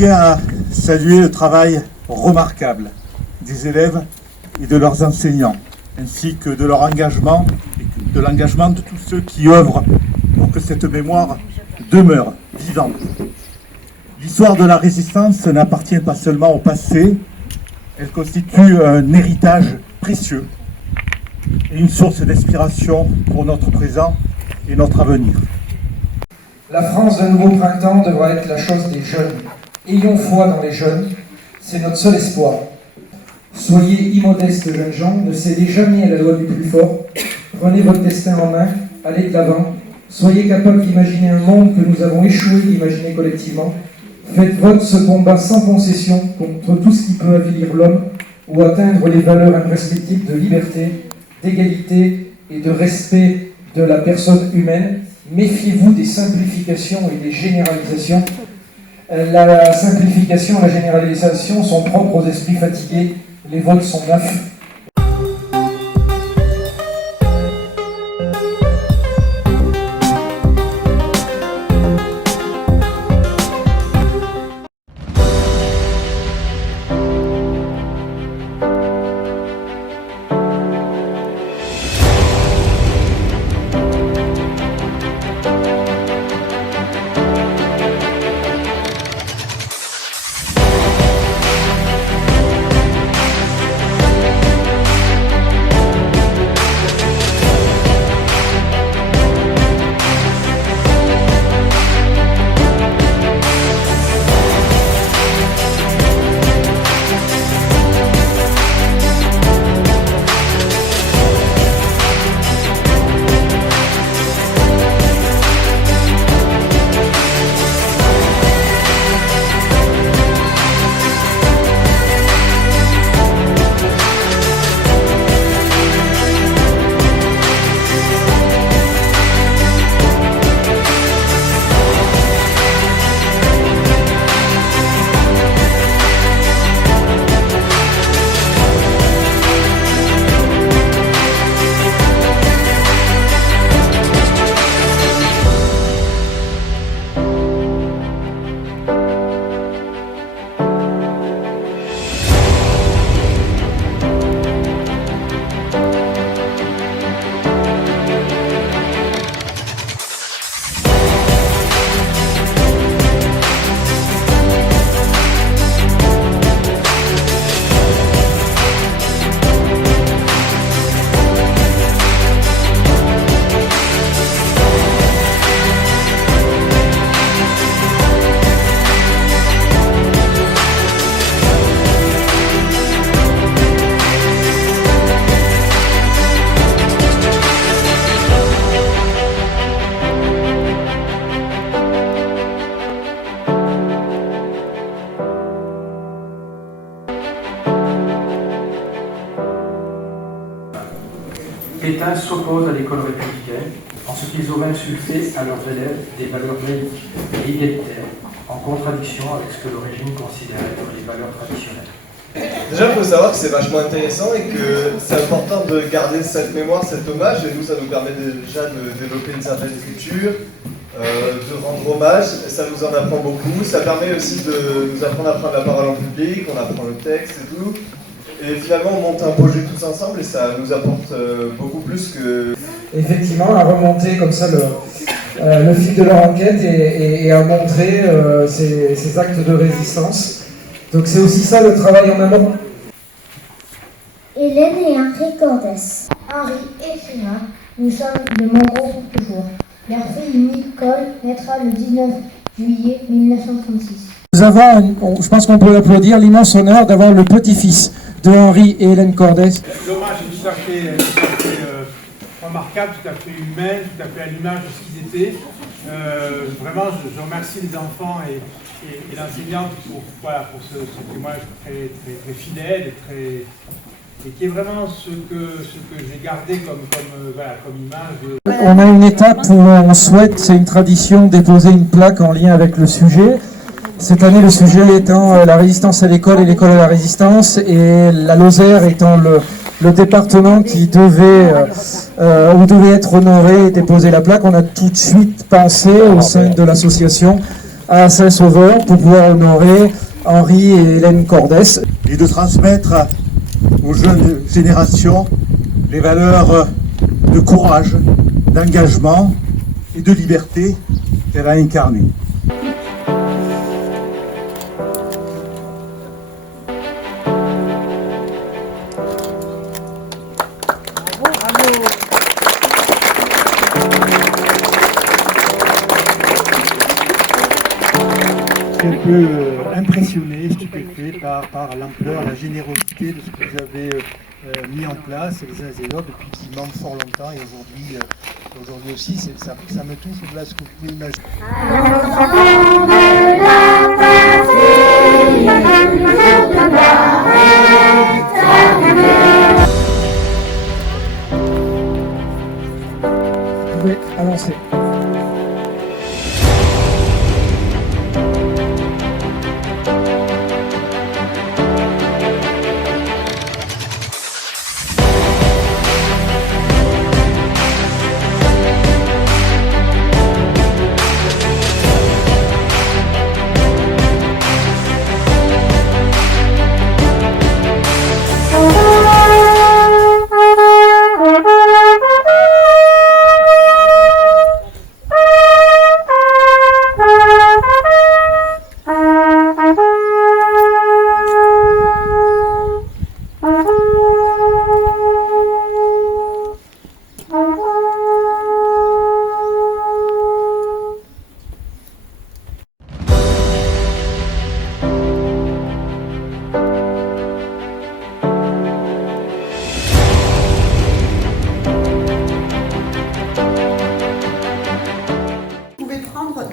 tiens à saluer le travail remarquable des élèves et de leurs enseignants, ainsi que de leur engagement et de l'engagement de tous ceux qui œuvrent pour que cette mémoire demeure vivante. L'histoire de la résistance n'appartient pas seulement au passé, elle constitue un héritage précieux et une source d'inspiration pour notre présent et notre avenir. La France d'un nouveau printemps devra être la chose des jeunes. Ayons foi dans les jeunes, c'est notre seul espoir. Soyez immodestes, jeunes gens, ne cédez jamais à la loi du plus fort. Prenez votre destin en main, allez de l'avant. Soyez capables d'imaginer un monde que nous avons échoué d'imaginer collectivement. Faites votre ce combat sans concession contre tout ce qui peut avilir l'homme ou atteindre les valeurs imprescriptibles de liberté, d'égalité et de respect de la personne humaine. Méfiez-vous des simplifications et des généralisations. La simplification et la généralisation sont propres aux esprits fatigués. Les vôtres sont neufs. Pétain s'oppose à l'école républicaine en ce qu'ils auraient insulté à leurs élèves des valeurs laïques et égalitaires, en contradiction avec ce que le régime considérait comme les valeurs traditionnelles. Déjà, il faut savoir que c'est vachement intéressant et que c'est important de garder cette mémoire, cet hommage, et nous, ça nous permet déjà de développer une certaine culture, de rendre hommage, et ça nous en apprend beaucoup. Ça permet aussi de nous apprendre à prendre la parole en public, on apprend le texte et tout. Et finalement, on monte un projet tous ensemble et ça nous apporte beaucoup plus que... Effectivement, à remonter comme ça le fil de leur enquête et à montrer ces actes de résistance. Donc c'est aussi ça le travail en amont. Hélène et Henri Cordès. Henri écrira « Nous sommes de Monroe pour toujours ». Leur fille Nicole naîtra le 19 juillet 1936. Nous avons, je pense qu'on peut applaudir, l'immense honneur d'avoir le petit-fils de Henri et Hélène Cordès. L'hommage est tout à fait remarquable, tout à fait humain, tout à fait à l'image de ce qu'ils étaient. Vraiment, je remercie les enfants et l'enseignante pour ce témoignage très fidèle et qui est vraiment ce que j'ai gardé comme image. On a une étape où on souhaite, c'est une tradition, déposer une plaque en lien avec le sujet. Cette année, le sujet étant la résistance à l'école et l'école à la résistance, et la Lozère étant le département qui devait être honoré et déposer la plaque. On a tout de suite pensé au sein de l'association à Saint-Sauveur pour pouvoir honorer Henri et Hélène Cordès. Et de transmettre aux jeunes générations les valeurs de courage, d'engagement et de liberté qu'elle a incarnées. Un peu impressionné, stupéfait par l'ampleur, la générosité de ce que vous avez mis en place les uns et les autres depuis vraiment fort longtemps, et aujourd'hui aussi ça me touche au-delà de ce que vous pouvez imaginer. Vous pouvez avancer.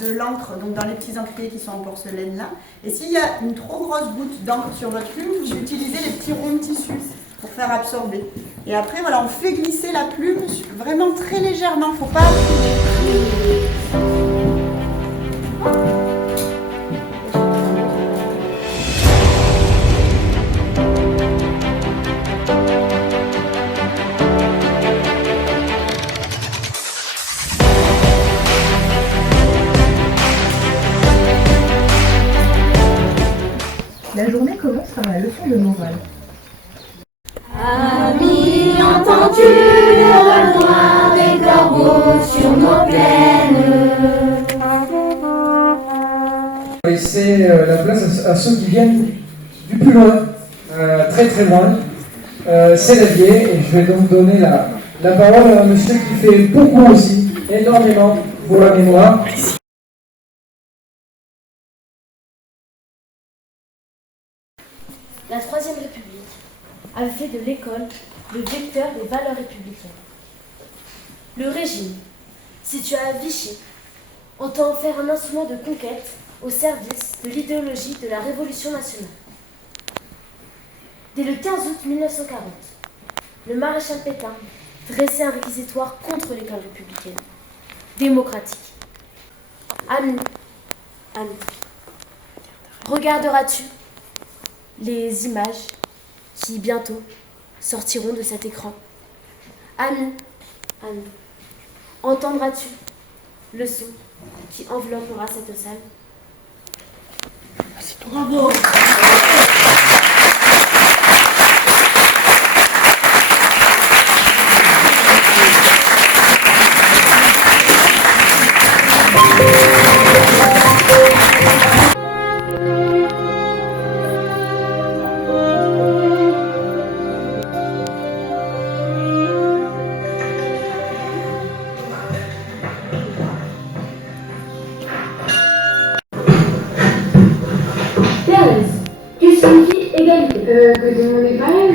De l'encre, donc dans les petits encriers qui sont en porcelaine là, et s'il y a une trop grosse goutte d'encre sur votre plume, vous utilisez les petits ronds de tissu pour faire absorber. Et après voilà, on fait glisser la plume vraiment très légèrement, faut pas appuyer. La journée commence par la leçon de morale. Amis, entends-tu le roulement des corbeaux sur nos plaines? On va laisser la place à ceux qui viennent du plus loin, très très loin. C'est l'Allier, et je vais donc donner la parole à un monsieur qui fait beaucoup aussi, énormément pour la mémoire. La Troisième République a fait de l'école le vecteur des valeurs républicaines. Le régime, situé à Vichy, entend en faire un instrument de conquête au service de l'idéologie de la Révolution nationale. Dès le 15 août 1940, le maréchal Pétain dressait un réquisitoire contre l'école républicaine, démocratique. Ami, regarderas-tu les images qui bientôt sortiront de cet écran? Ami, entendras-tu le son qui enveloppera cette salle? Bravo! Que signifie égalité? Que tout le monde est pareil.